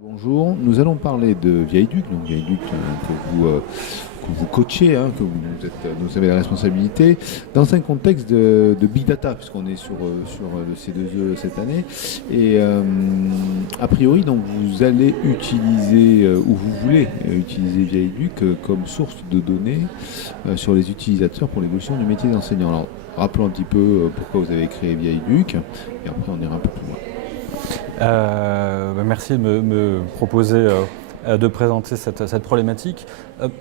Bonjour, nous allons parler de Viaduc, donc Viaduc que vous coachez, que vous avez la responsabilité, dans un contexte de big data, puisqu'on est sur le C2E cette année. Et a priori, donc, vous allez utiliser, ou vous voulez utiliser Viaduc comme source de données sur les utilisateurs pour l'évolution du métier d'enseignant. Alors, rappelons un petit peu pourquoi vous avez créé Viaduc, et après on ira un peu plus loin. Merci de me proposer de présenter cette problématique.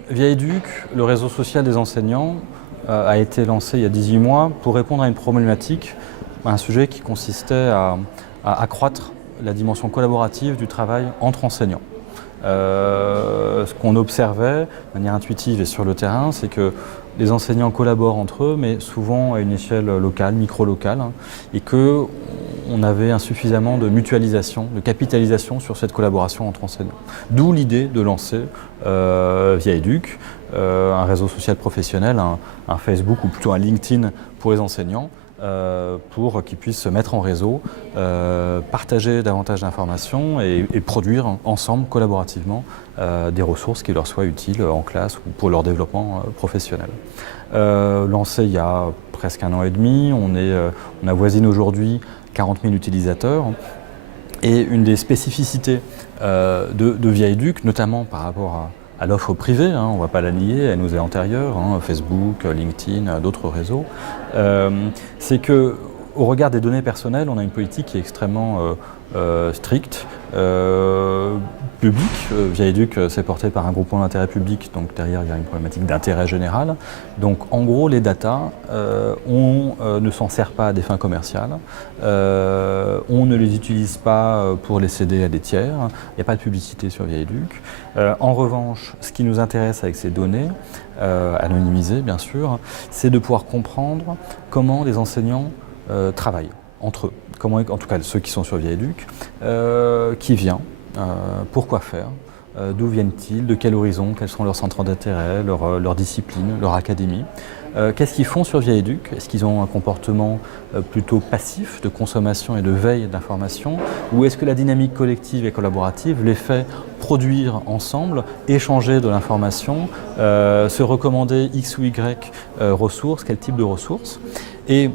Viaduc, le réseau social des enseignants, a été lancé il y a 18 mois pour répondre à une problématique, un sujet qui consistait à accroître la dimension collaborative du travail entre enseignants. Ce qu'on observait de manière intuitive et sur le terrain, c'est que les enseignants collaborent entre eux, mais souvent à une échelle locale, micro-locale, et qu'on avait insuffisamment de mutualisation, de capitalisation sur cette collaboration entre enseignants. D'où l'idée de lancer Viaduc, un réseau social professionnel, un Facebook ou plutôt un LinkedIn pour les enseignants, pour qu'ils puissent se mettre en réseau, partager davantage d'informations et produire ensemble, collaborativement, des ressources qui leur soient utiles en classe ou pour leur développement professionnel. Lancé il y a presque 1 an et demi, on avoisine aujourd'hui 40 000 utilisateurs. Et une des spécificités de Viaduc, notamment par rapport à l'offre privée, on ne va pas la nier, elle nous est antérieure, Facebook, LinkedIn, d'autres réseaux, c'est que au regard des données personnelles, on a une politique qui est extrêmement stricte, publique. Viaduc, c'est porté par un groupement d'intérêt public, donc derrière il y a une problématique d'intérêt général. Donc en gros, les datas, on ne s'en sert pas à des fins commerciales, on ne les utilise pas pour les céder à des tiers, il n'y a pas de publicité sur Viaduc. En revanche, ce qui nous intéresse avec ces données, anonymisées bien sûr, c'est de pouvoir comprendre comment les enseignants travaillent entre eux, comment, en tout cas ceux qui sont sur Viaduc, qui vient, pourquoi faire, d'où viennent-ils, de quel horizon, quels sont leurs centres d'intérêt, leur discipline, leur académie. Qu'est-ce qu'ils font sur Viaduc? Est-ce qu'ils ont un comportement plutôt passif de consommation et de veille d'information? Ou est-ce que la dynamique collective et collaborative les fait produire ensemble, échanger de l'information, se recommander X ou Y ressources, quel type de ressources? Et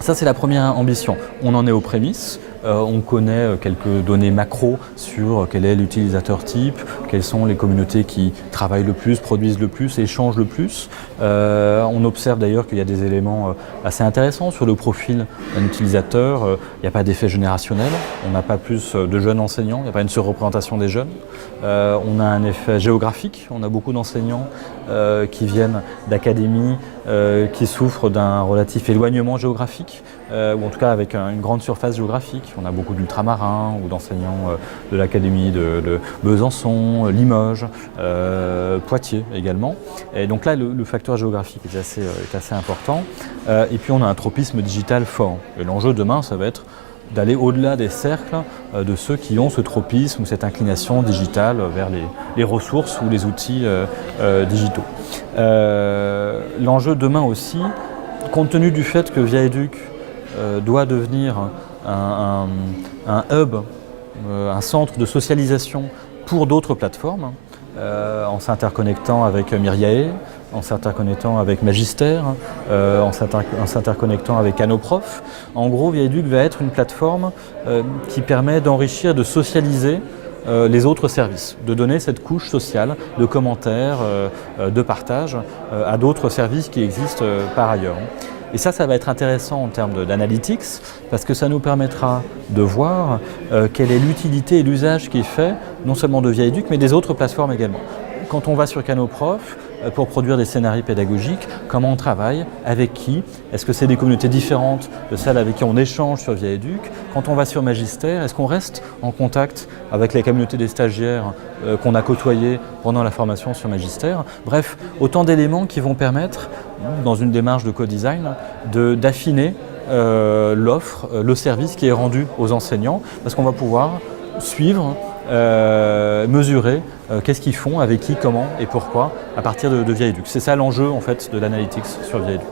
ça, c'est la première ambition. On en est aux prémices. On connaît quelques données macro sur quel est l'utilisateur type, quelles sont les communautés qui travaillent le plus, produisent le plus, échangent le plus. On observe d'ailleurs qu'il y a des éléments assez intéressants sur le profil d'un utilisateur. Il n'y a pas d'effet générationnel, on n'a pas plus de jeunes enseignants, il n'y a pas une surreprésentation des jeunes. On a un effet géographique, on a beaucoup d'enseignants qui viennent d'académies qui souffrent d'un relatif éloignement géographique, ou en tout cas avec une grande surface géographique. On a beaucoup d'ultramarins ou d'enseignants de l'académie de Besançon, Limoges, Poitiers également. Et donc là, le facteur géographique est assez important. Et puis on a un tropisme digital fort. Et l'enjeu demain, ça va être d'aller au-delà des cercles de ceux qui ont ce tropisme ou cette inclination digitale vers les ressources ou les outils digitaux. L'enjeu demain aussi, compte tenu du fait que Viaduc doit devenir un hub, un centre de socialisation pour d'autres plateformes, en s'interconnectant avec Myriae, en s'interconnectant avec Magister, en s'interconnectant avec Canoprof. En gros, Viaduc va être une plateforme qui permet d'enrichir, de socialiser les autres services, de donner cette couche sociale de commentaires, de partage à d'autres services qui existent par ailleurs. Et ça va être intéressant en termes d'analytics, parce que ça nous permettra de voir quelle est l'utilité et l'usage qui est fait, non seulement de Viaduc, mais des autres plateformes également. Quand on va sur Canoprof, pour produire des scénarios pédagogiques, comment on travaille, avec qui, est-ce que c'est des communautés différentes de celles avec qui on échange sur Viaduc? Quand on va sur Magister, est-ce qu'on reste en contact avec les communautés des stagiaires qu'on a côtoyées pendant la formation sur Magister? Bref, autant d'éléments qui vont permettre, dans une démarche de co-design, d'affiner l'offre, le service qui est rendu aux enseignants, parce qu'on va pouvoir suivre, mesurer qu'est-ce qu'ils font, avec qui, comment et pourquoi à partir de Viaduc. C'est ça l'enjeu en fait de l'analytics sur Viaduc.